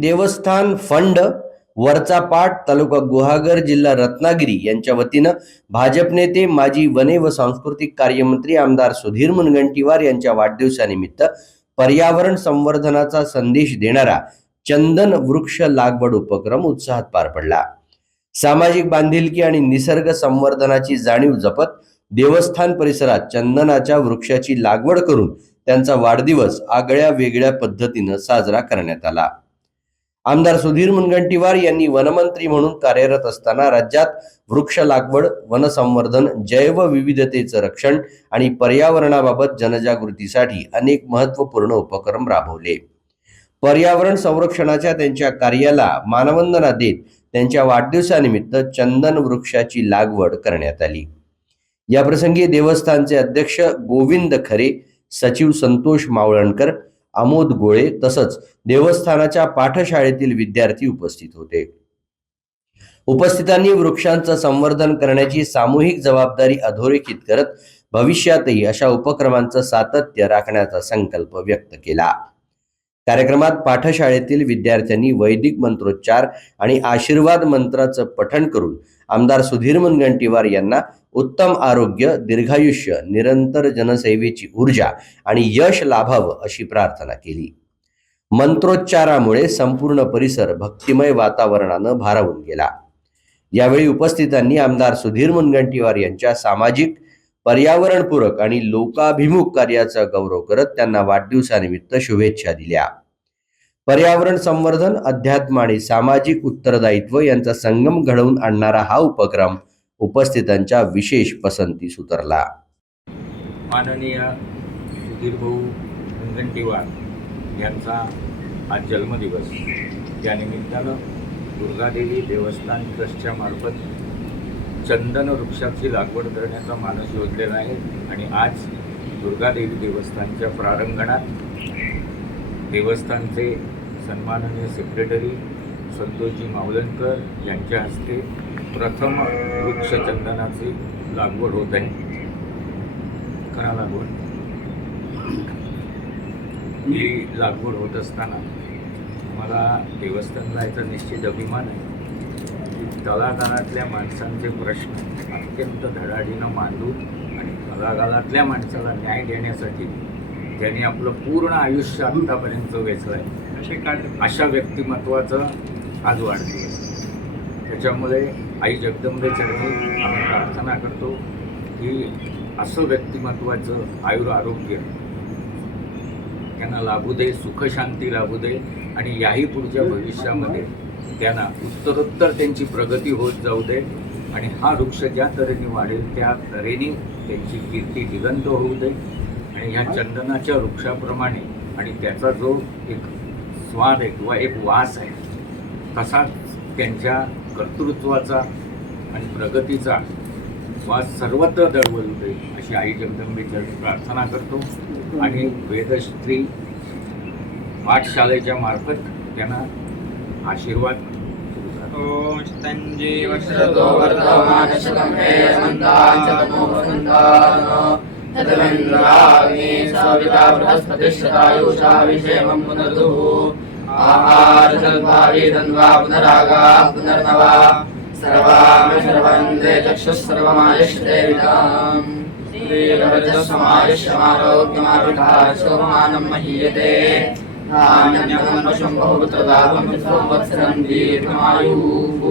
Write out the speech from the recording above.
देवस्थान फंड वरचा पाट तालुका गुहागर जिल्हा रत्नागिरी यांच्या वतीनं भाजप नेते माजी वने व सांस्कृतिक कार्यमंत्री आमदार सुधीर मुनगंटीवार यांच्या वाढदिवसानिमित्त पर्यावरण संवर्धनाचा संदेश देणारा चंदन वृक्ष लागवड उपक्रम उत्साहात पार पडला। सामाजिक बांधिलकी आणि निसर्ग संवर्धनाची जाणीव जपत देवस्थान परिसरात चंदनाच्या वृक्षाची लागवड करून त्यांचा वाढदिवस आगळ्या वेगळ्या पद्धतीने साजरा करण्यात आला। आमदार सुधीर मुनगंटीवार यांनी वनमंत्री म्हणून कार्यरत असताना राज्यात वृक्ष लागवड, वनसंवर्धन, जैवविविधतेचं रक्षण आणि पर्यावरणाबाबत जनजागृतीसाठी अनेक महत्त्वपूर्ण उपक्रम राबवले। पर्यावरण संरक्षणाच्या त्यांच्या कार्याला मानवंदना देत त्यांच्या वाढदिवसानिमित्त चंदन वृक्षाची लागवड करण्यात आली। या प्रसंगी देवस्थानचे अध्यक्ष गोविंद खरे, सचिव संतोष मावळणकर, आमोद गोळे तसंच देवस्थानाच्या पाठशाळेतील विद्यार्थी उपस्थित होते। उपस्थितांनी वृक्षांचं संवर्धन करण्याची सामूहिक जबाबदारी अधोरेखित करत भविष्यातही अशा उपक्रमांचं सातत्य राखण्याचा संकल्प व्यक्त केला। कार्यक्रमात पाठशाळेतील विद्यार्थ्यांनी वैदिक मंत्रोच्चार आणि आशीर्वाद मंत्राचं पठण करून आमदार सुधीर मुनगंटीवार यांना उत्तम आरोग्य, दीर्घायुष्य, निरंतर जनसेवेची ऊर्जा आणि यश लाभावं अशी प्रार्थना केली। मंत्रोच्चारामुळे संपूर्ण परिसर भक्तिमय वातावरणानं भारावून गेला। यावेळी उपस्थितांनी आमदार सुधीर मुनगंटीवार यांच्या सामाजिक, पर्यावरणपूरक आणि लोकाभिमुख कार्याचा गौरव करत त्यांना वाढदिवसानिमित्त शुभेच्छा दिल्या। पर्यावरण संवर्धन, अध्यात्म आणि सामाजिक उत्तरदायित्व यांचा संगम घडवून आणणारा हा उपक्रम उपस्थितांच्या विशेष पसंतीस उतरला। माननीय सुधीर भाऊ मुनगंटीवार यांचा आज जन्मदिवस, त्या निमित्तानं दुर्गादेवी देवस्थान ट्रस्टच्या मार्फत चंदन वृक्षाची लागवड करण्याचा मानस योजलेला आहे आणि आज दुर्गादेवी देवस्थानच्या प्रांगणात देवस्थानचे सन्माननीय सेक्रेटरी संतोषजी मावळणकर यांच्या हस्ते प्रथम वृक्ष चंदनाची लागवड होत आहे। खरा लागवड ही लागवड होत असताना मला देवस्थानला याचा निश्चित अभिमान आहे की तळागाळातल्या माणसांचे प्रश्न अत्यंत धडाडीनं मांडून आणि तळागाळातल्या माणसाला न्याय देण्यासाठी ज्यांनी आपलं पूर्ण आयुष्य आत्तापर्यंत वेचलं आहे अशा व्यक्तिमत्वाचं आज वाढदिवस। त्याच्यामुळे आई जगदंबे चरणी आम्ही प्रार्थना करतो की असं व्यक्तिमत्वाचं आयुर आरोग्य त्यांना लाभू दे, सुखशांती लाभू दे आणि याही पुढच्या भविष्यामध्ये त्यांना उत्तरोत्तर त्यांची प्रगती होत जाऊ दे आणि हा वृक्ष ज्या तऱ्हेने वाढेल त्या तऱ्हेने त्यांची कीर्ती दिगंत होऊ दे आणि ह्या चंदनाच्या वृक्षाप्रमाणे आणि त्याचा जो एक स्वाद आहे किंवा एक वास आहे तसाच त्यांच्या कर्तृत्वाचा आणि प्रगतीचा वास सर्वत्र दळवळू दे अशी आई जगदंबेच्या प्रार्थना करतो आणि वेदश्री पाठशाळेच्या मार्फत त्यांना आशीर्वाद ओम संजीव शरदो वर्धमान शतमे मंदाचतमो वसंतानो तदवेन्द्राग्नि सविता बृहस्पतिश्चतायुषा विषेमं पुनर्दुः आहार जन्मादि धन्वा पुनरागा पुनर्नवा सर्वां सर्वन्द्रे चक्षुः सर्वमायुष्ये विदां श्रीरवजस्समायुष्यमारोग्यमारुढा शोभमानं महीयते धान्यं पशुं बहुपुत्रदाभं संवत्सरं दीर्घमायुः